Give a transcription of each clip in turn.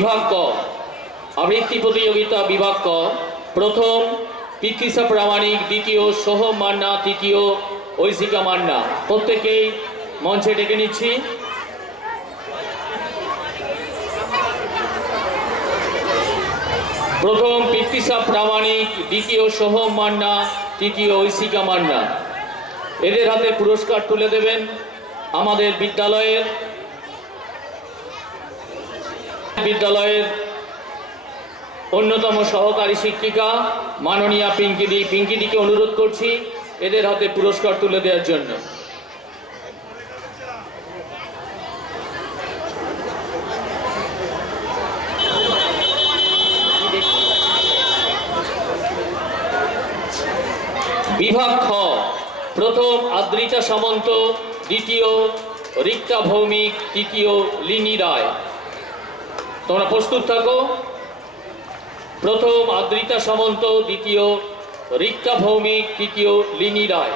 বিভাগ ক আবৃত্তি প্রতিযোগিতা বিভাগ ক প্রথম পিতৃষা প্রামাণিক, দ্বিতীয় সোহম মান্না, তৃতীয় ঐশিকা মান্না। প্রত্যেকেই মঞ্চে ডেকে নিচ্ছি। প্রথম পিতৃষা প্রামাণিক, দ্বিতীয় সোহম মান্না, তৃতীয় ঐশিকা মান্না। এদের হাতে পুরস্কার তুলে দেবেন আমাদের বিদ্যালয়ের অন্যতম সহকারী শিক্ষিকা মাননীয়া পিঙ্কিদি। পিঙ্কিদিকে অনুরোধ করছি এদের হাতে পুরস্কার তুলে দেওয়ার জন্য। বিভাগ খ প্রথম আদ্রিতা সামন্ত, দ্বিতীয় রিক্তা ভৌমিক, তৃতীয় লিনি রায়। তোমরা প্রস্তুত থাকো। প্রথম আদ্রিতা সামন্ত, দ্বিতীয় রিক্তা ভৌমিক, তৃতীয় লিনি রায়।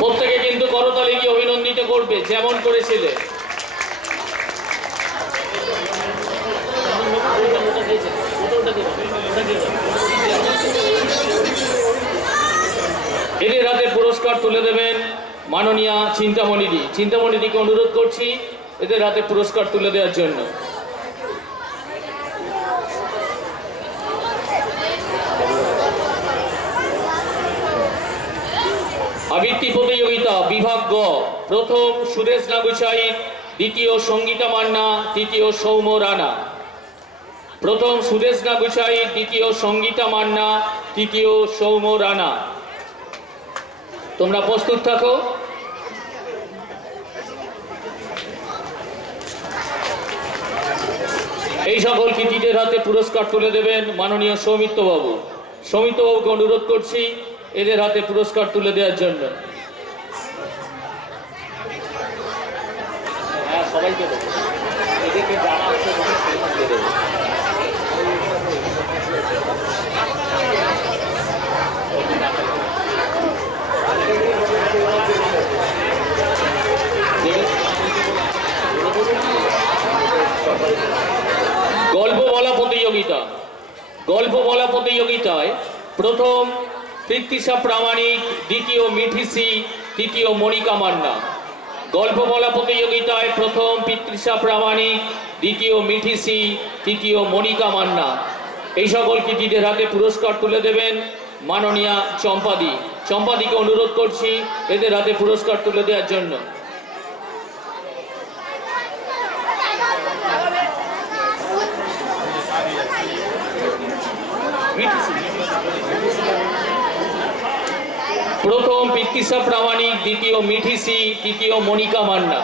প্রত্যেকে কিন্তু করতালি দিয়ে অভিনন্দিত করবে যেমন করেছিলে। এদের হাতে পুরস্কার তুলে দেবেন মাননীয়া চিন্তামণিদি। চিন্তামণিদিকে অনুরোধ করছি এদের হাতে পুরস্কার তুলে দেওয়ার জন্য। আবৃত্তি প্রতিযোগিতা বিভাগ গ প্রথম সুরেশ নাগুচাই, দ্বিতীয় সঙ্গীতা মান্না, তৃতীয় সৌম রানা। প্রথম সুরেশ নাগুচাই, দ্বিতীয় সঙ্গীতা মান্না, তৃতীয় সৌম রানা। তোমরা প্রস্তুত থাকো। এই সকল কৃতীদের হাতে পুরস্কার তুলে দেবেন মাননীয় সৌমিত্র বাবু। সৌমিত্র বাবুকে অনুরোধ করছি এদের হাতে পুরস্কার তুলে দেওয়ার জন্য। হ্যাঁ, সবাইকে দেবো। এদেরকে জানা আছে গল্প বলা প্রতিযোগিতা। গল্প বলা প্রতিযোগিতায় প্রথম পিতৃষা প্রামাণিক, দ্বিতীয় মিঠিসি, তৃতীয় মনিকা মান্না। গল্প বলা প্রতিযোগিতায় প্রথম পিতৃষা প্রামাণিক, দ্বিতীয় মিঠিসি, তৃতীয় মনিকা মান্না। এই সকল কৃতীদের হাতে পুরস্কার তুলে দেবেন মাননীয়া চম্পাদি। চম্পাদিকে অনুরোধ করছি এদের হাতে পুরস্কার তুলে দেওয়ার জন্য। প্রথম পিতৃষা প্রামাণিক, দ্বিতীয় মিঠিসি, তৃতীয় মনিকা মান্না।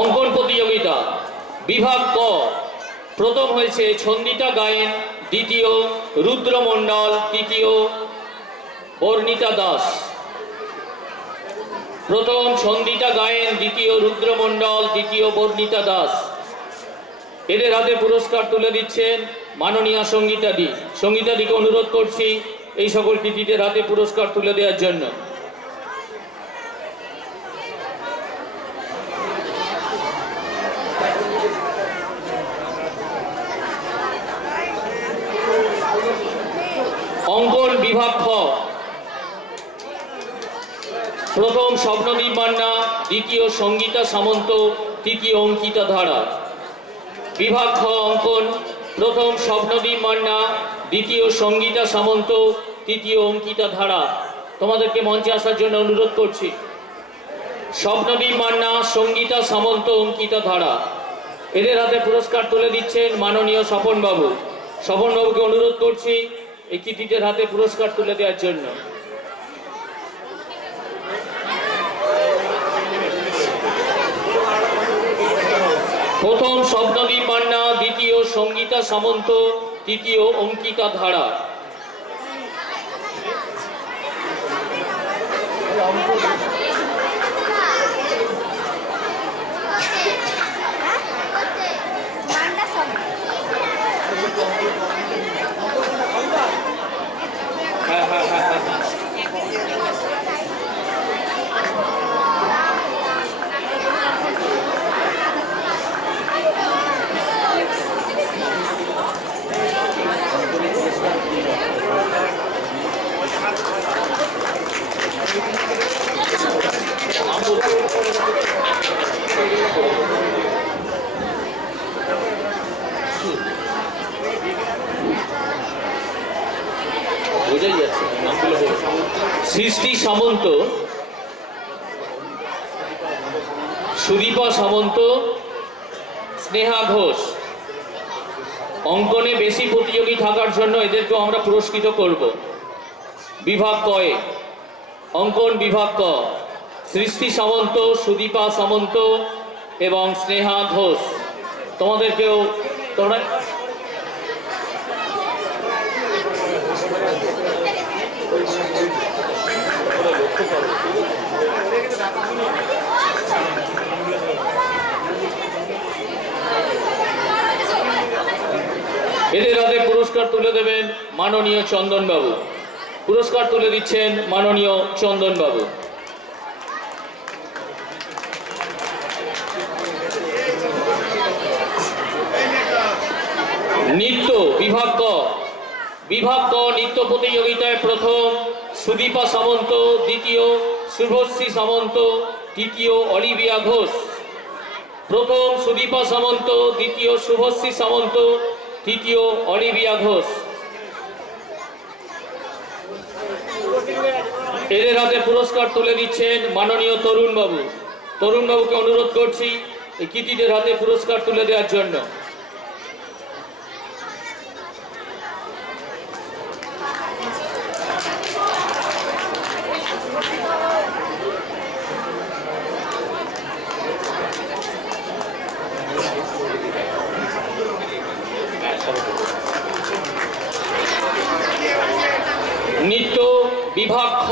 অঙ্কন প্রতিযোগিতা বিভাগ ক প্রথম হয়েছে ছন্দিতা গায়েন, দ্বিতীয় রুদ্র মণ্ডল, তৃতীয় বর্ণিতা দাস। প্রথম ছন্দিতা গায়েন, দ্বিতীয় রুদ্র মণ্ডল, তৃতীয় বর্ণিতা দাস। এদের হাতে পুরস্কার তুলে দিচ্ছেন মাননীয়া সঙ্গীতাদি। সঙ্গীতাদিকে অনুরোধ করছি এই সকল কৃতীদের হাতে পুরস্কার তুলে দেওয়ার জন্য। অঙ্কন বিভাগ খ প্রথম স্বপ্নদীপ মান্না, দ্বিতীয় সঙ্গীতা সামন্ত, তৃতীয় অঙ্কিতা ধারা। বিভাগ খ অঙ্কন প্রথম স্বপ্নদীপ মান্না, দ্বিতীয় সঙ্গীতা সামন্ত, তৃতীয় অঙ্কিতা ধারা। তোমাদেরকে মঞ্চে আসার জন্য অনুরোধ করছি। স্বপ্নদীপ মান্না, সঙ্গীতা সামন্ত, অঙ্কিতা ধারা। এদের হাতে পুরস্কার তুলে দিচ্ছেন মাননীয় স্বপনবাবু। স্বপনবাবুকে অনুরোধ করছি এই কৃতীদের হাতে পুরস্কার তুলে দেওয়ার জন্য। প্রথম স্বপ্নদীপ মান্না, দ্বিতীয় সঙ্গীতা সামন্ত, তৃতীয় অঙ্কিতা ধারা। সৃষ্টি সামন্ত, সুদীপা সামন্ত, স্নেহা ঘোষ। অঙ্কনে বেশি প্রতিযোগী থাকার জন্য এদেরকেও আমরা পুরস্কৃত করব। বিভাগ কয়ে অঙ্কন বিভাগ ক সৃষ্টি সামন্ত, সুদীপা সামন্ত এবং স্নেহা ঘোষ। তোমাদেরকেও তোমরা এদের হাতে পুরস্কার তুলে দেবেন মাননীয় চন্দন বাবু। পুরস্কার তুলে দিচ্ছেন মাননীয় চন্দন বাবু। নৃত্য বিভাগ ক নৃত্য প্রতিযোগিতায় প্রথম সুদীপা সামন্ত, দ্বিতীয় শুভশ্রী সামন্ত, তৃতীয় অলিভিয়া ঘোষ। প্রথম সুদীপা সামন্ত, দ্বিতীয় শুভশ্রী সামন্ত, তৃতীয় অলিভিয়া ঘোষ। এদের হাতে পুরস্কার তুলে দিচ্ছেন মাননীয় তরুণ বাবু। তরুণ বাবুকে অনুরোধ করছি এই কৃতীদের হাতে পুরস্কার তুলে দেওয়ার জন্য। নৃত্য বিভাগ খ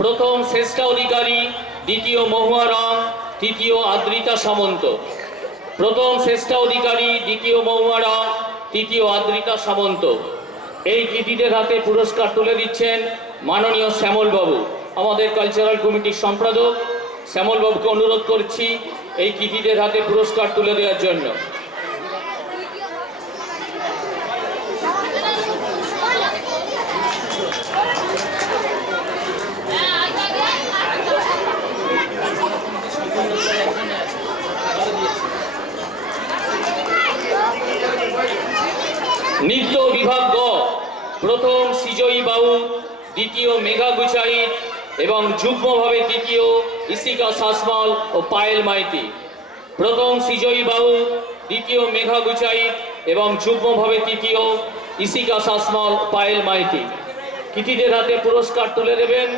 প্রথম শ্রেষ্ঠা অধিকারী, দ্বিতীয় মহুয়া রাং, তৃতীয় আদ্রিতা সামন্ত। প্রথম শ্রেষ্ঠা অধিকারী, দ্বিতীয় মহুয়া রাং, তৃতীয় আদ্রিতা সামন্ত। এই কৃতীদের হাতে পুরস্কার তুলে দিচ্ছেন মাননীয় শ্যামল বাবু। আমাদের কালচারাল কমিটির সম্পাদক শ্যামল বাবুকে অনুরোধ করছি এই কৃতীদের হাতে পুরস্কার তুলে দেওয়ার জন্য। নৃত্য বিভাগ গ প্রথম সৃজয়ী বাবু, দ্বিতীয় মেঘা গুচাইত এবং যুগ্মভাবে তৃতীয় ইশিকা শাসমল ও পায়েল মাইতি। প্রথম সৃজয়ী বাবু, দ্বিতীয় মেঘা গুচাইত এবং যুগ্মভাবে তৃতীয় ইশিকা শাসমল, পায়েল মাইতি। কৃতীদের হাতে পুরস্কার তুলে দেবেন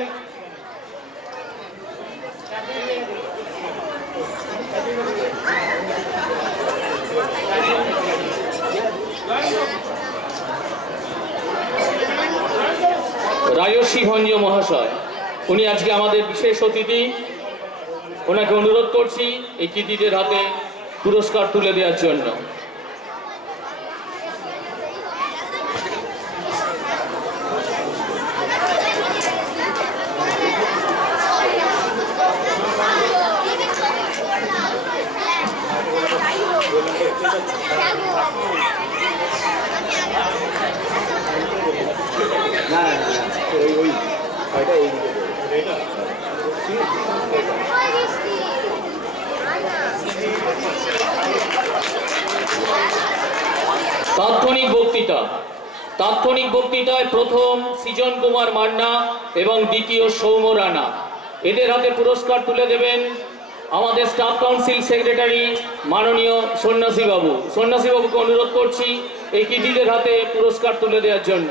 রাজস্বী ভঞ্জ মহাশয়। উনি আজকে আমাদের বিশেষ অতিথি। ওনাকে অনুরোধ করছি এই কৃতীদের হাতে পুরস্কার তুলে দেওয়ার জন্য। তাৎক্ষণিক বক্তৃতায় প্রথম সৃজন কুমার মান্না এবং দ্বিতীয় সৌম্য রানা। এদের হাতে পুরস্কার তুলে দেবেন আমাদের স্টাফ কাউন্সিল সেক্রেটারি মাননীয় সন্ন্যাসী বাবু। সন্ন্যাসী বাবুকে অনুরোধ করছি এই কৃতীদের হাতে পুরস্কার তুলে দেওয়ার জন্য।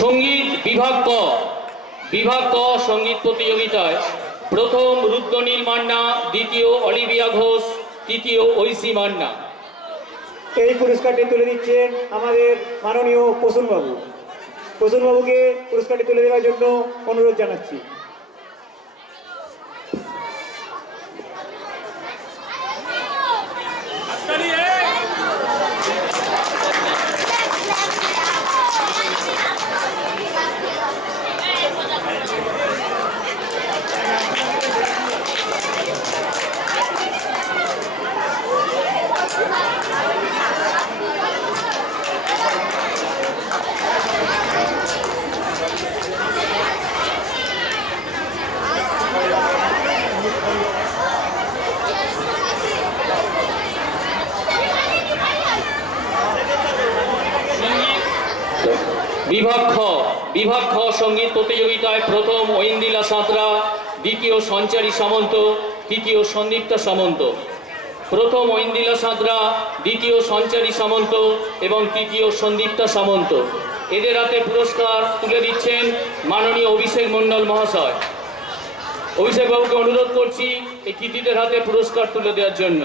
সঙ্গীত বিভাগ ক সঙ্গীত প্রতিযোগিতায় প্রথম রুদ্রনীল মান্না, দ্বিতীয় অলিভিয়া ঘোষ, তৃতীয় ঐশী মান্না। এই পুরস্কারটি তুলে দিচ্ছেন আমাদের মাননীয় প্রসূনবাবু। প্রসূনবাবুকে পুরস্কারটি তুলে দেওয়ার জন্য অনুরোধ জানাচ্ছি। বিভাগ খ সঙ্গীত প্রতিযোগিতায় প্রথম ঐন্দিলা সাঁতরা, দ্বিতীয় সঞ্চারী সামন্ত, তৃতীয় সন্দীপ্তা সামন্ত। প্রথম ঐন্দিলা সাঁতরা, দ্বিতীয় সঞ্চারী সামন্ত এবং তৃতীয় সন্দীপ্তা সামন্ত। এদের হাতে পুরস্কার তুলে দিচ্ছেন মাননীয় অভিষেক মণ্ডল মহাশয়। অভিষেক বাবুকে অনুরোধ করছি এই কৃতীদের হাতে পুরস্কার তুলে দেওয়ার জন্য।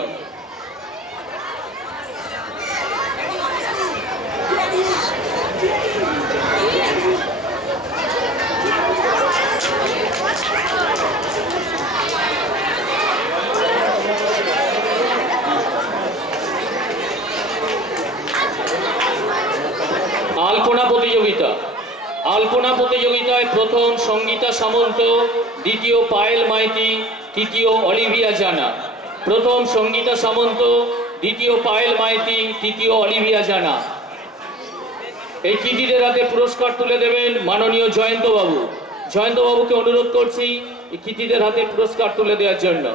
আলপনা প্রতিযোগিতায় প্রথম সঙ্গীতা সামন্ত, দ্বিতীয় পায়েল মাইতি, তৃতীয় অলিভিয়া জানা। প্রথম সঙ্গীতা সামন্ত, দ্বিতীয় পায়েল মাইতি, তৃতীয় অলিভিয়া জানা। এই কৃতীদের হাতে পুরস্কার তুলে দেবেন মাননীয় জয়ন্তবাবু। জয়ন্তবাবুকে অনুরোধ করছি এই কৃতীদের হাতে পুরস্কার তুলে দেওয়ার জন্য।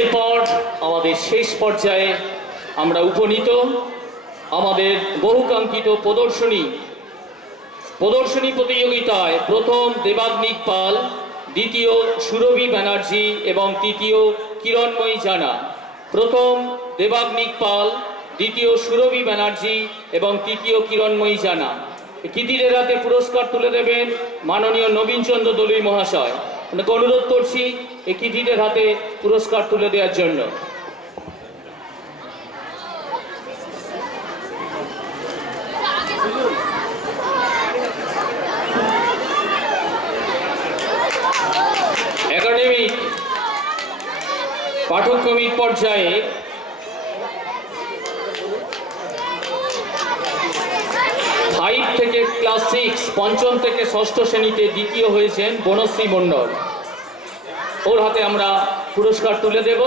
এরপর আমাদের শেষ পর্যায়ে আমরা উপনীত। আমাদের বহুকাঙ্ক্ষিত প্রদর্শনী প্রতিযোগিতায় প্রথম দেবাগ্নিক পাল, দ্বিতীয় সুরভি ব্যানার্জি এবং তৃতীয় কিরণময়ী জানা। প্রথম দেবাগ্নিক পাল, দ্বিতীয় সুরভি ব্যানার্জি এবং তৃতীয় কিরণময়ী জানা। কৃতীদের হাতে পুরস্কার তুলে দেবেন মাননীয় নবীনচন্দ্র দলুই মহাশয়। আপনাকে অনুরোধ করছি এই কৃতীদের হাতে পুরস্কার তুলে দেওয়ার জন্য। একাডেমিক পাঠ্যক্রমিক পর্যায়ে ফাইভ থেকে ক্লাস 6, পঞ্চম থেকে ষষ্ঠ শ্রেণীতে দ্বিতীয় হয়েছেন বনশ্রী মণ্ডল। ওর হাতে আমরা পুরস্কার তুলে দেব।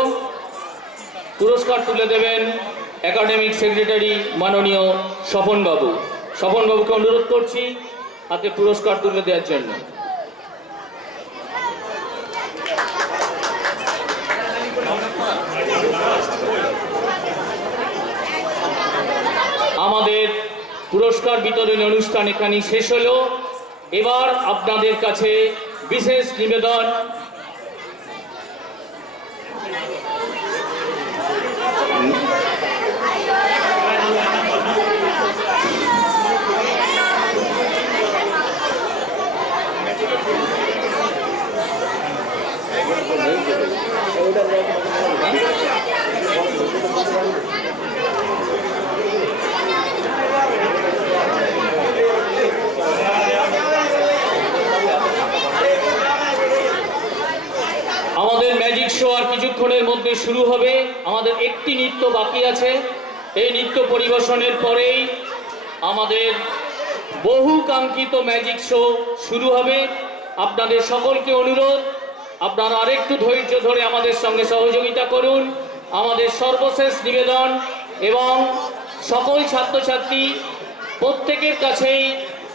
পুরস্কার তুলে দেবেন একাডেমিক সেক্রেটারি মাননীয় স্বপনবাবু। স্বপনবাবুকে অনুরোধ করছি হাতে পুরস্কার তুলে দেওয়ার জন্য। আমাদের পুরস্কার বিতরণী অনুষ্ঠান এখানেই শেষ হলো। এবার আপনাদের কাছে বিশেষ নিবেদন। আমাদের ম্যাজিক শো আর কিছুক্ষণের মধ্যে শুরু হবে। আমাদের একটি নৃত্য বাকি আছে। এই নৃত্য পরিবেশনের পরেই আমাদের বহু কাঙ্ক্ষিত ম্যাজিক শো শুরু হবে। আপনাদের সকলকে অনুরোধ, আপনারা আরেকটু ধৈর্য ধরে আমাদের সঙ্গে সহযোগিতা করুন। আমাদের সর্বশেষ নিবেদন এবং সকল ছাত্রছাত্রী প্রত্যেকের কাছেই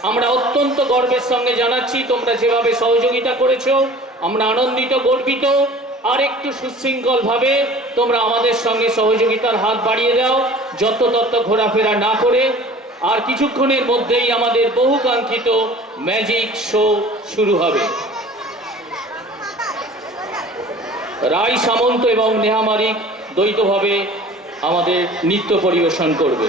আমরা অত্যন্ত গর্বের সঙ্গে জানাচ্ছি তোমরা যেভাবে সহযোগিতা করেছো আমরা আনন্দিত, গর্বিত। আর একটু সুশৃঙ্খলভাবে তোমরা আমাদের সঙ্গে সহযোগিতার হাত বাড়িয়ে দাও, যত্রতত্র ঘোরাফেরা না করে। আর কিছুক্ষণের মধ্যেই আমাদের বহুকাঙ্ক্ষিত ম্যাজিক শো শুরু হবে। রাই সামন্ত এবং নেহা মারিক দ্বৈতভাবে আমাদের নৃত্য পরিবেশন করবে।